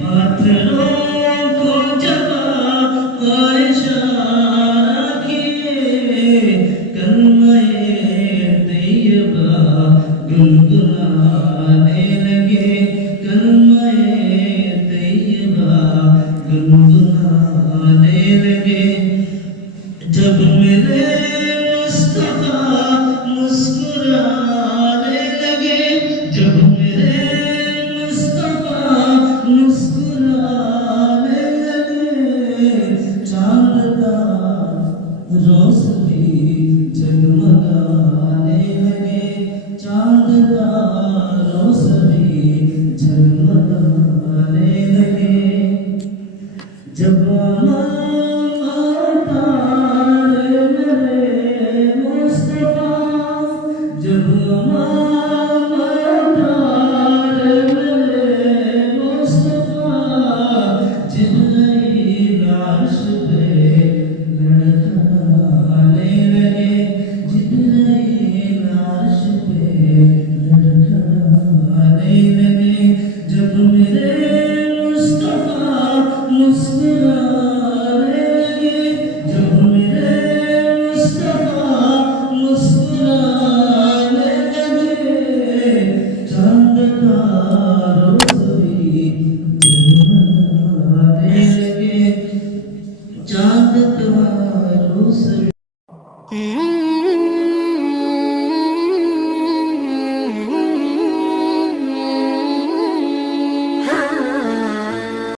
पाथरों को जवाब कलमे तैयबा गुनगुनाने लगे कलमे तैयबा गुनगुनाने लगे जब मेरे मुस्तफा मुस्कुराने लगे जब मेरे मुस्कुराने लगे चांद का रोशनी झगमगाने लगे चांद का रोशनी झगमगाने लगे जब मेरे मुस्तफा जब चांद का रोशनी